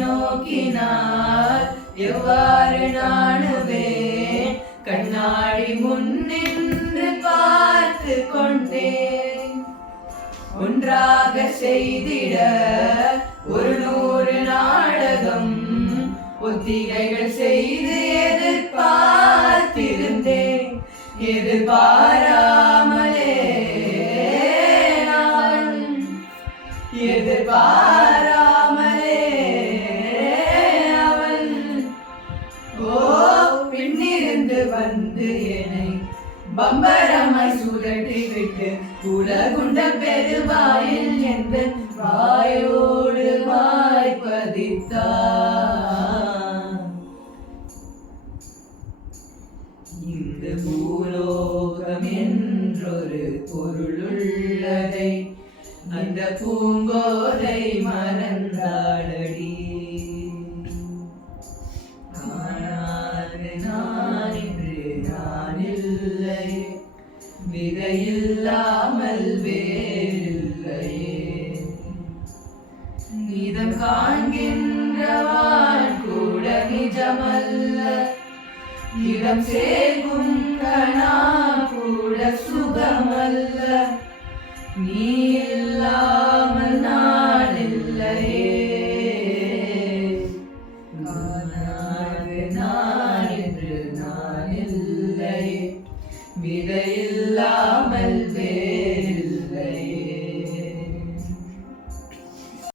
நோக்கினார் எவ்வாறு நாணுவேன் கண்ணாடி முன்னின்று பார்த்து கொண்டேன். ஒன்றாக செய்திட 100 நாடகம் ஒத்திகைகள் செய்து எதிர்பார்த்திருந்தேன். எதிர்பாராமலே அவன் பின்னிருந்து வந்து என்னை பம்பரமாய் சுழற்றி விட்டு உலகுண்ட பெருவாயில் என்ற வாயோடு வாய்ப்பதித்தான். இந்த பூலோகம் என்றொரு பொருளுள்ளதை அந்த பூங்கோதை மறந்தாளடி. ஆனால் நான் இன்று நான் இல்லை, விதையில்லாமல் வேறில்லையே. நிதம் காண்கின்றவான் கூட நிஜமல்ல, இடம் சேர்க்கும் கணா கூட சுகமல்ல. நீ இல்லா